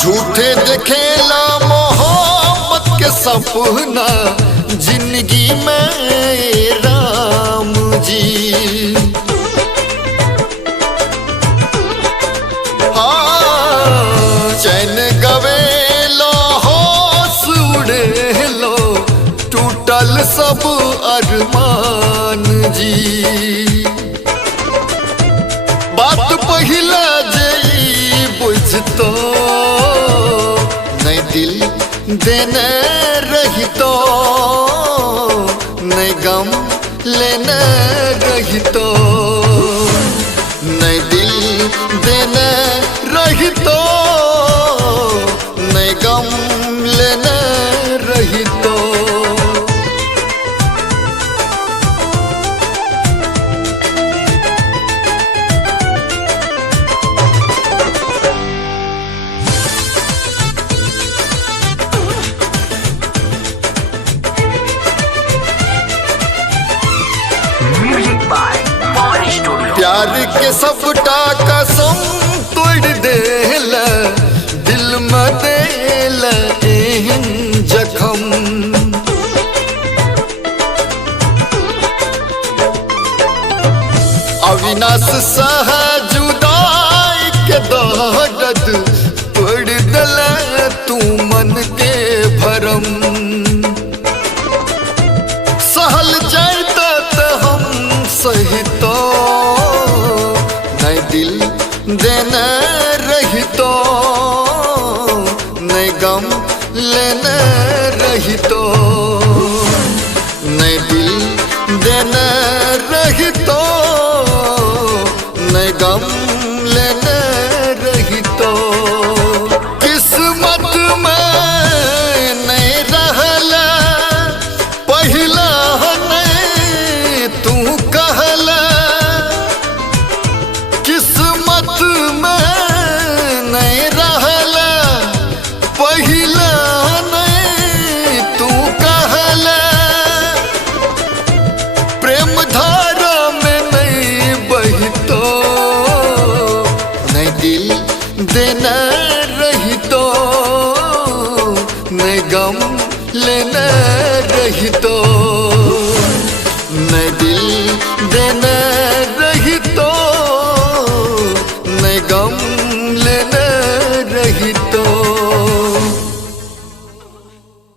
झूठे देखेला मोहब्बत के सपना जिंदगी में राम जी। हाँ चैन गवेलो होश उड़ेलो टूटल सब अरमान जी। बात पहिला जई बुझतो नहीं दिल देने रही तो नहीं गम लेने रही तो नहीं दिल देने रही तो नहीं गम लेने रही तो। प्यार के सबटा कसम तोड़ देल दिल में देल एहन जखम। अविनाश सह जुदाई के दर्द तोड़ दिल तू मन के भरम। सहल जाता हम सहितो नहीं दिल देने रही तो नहीं गम लेने रही तो नहीं दिल देने रही तो नहीं गम लेने रही तो। किस्मत में नहीं रहला पहिला नहीं तू कहला। किस्मत में नहीं रहला पहिला नहीं तू कहला। प्रेम धारा में नहीं बही तो नहीं दिल देना रही तो नहीं गम लेना रही तो नहीं दिल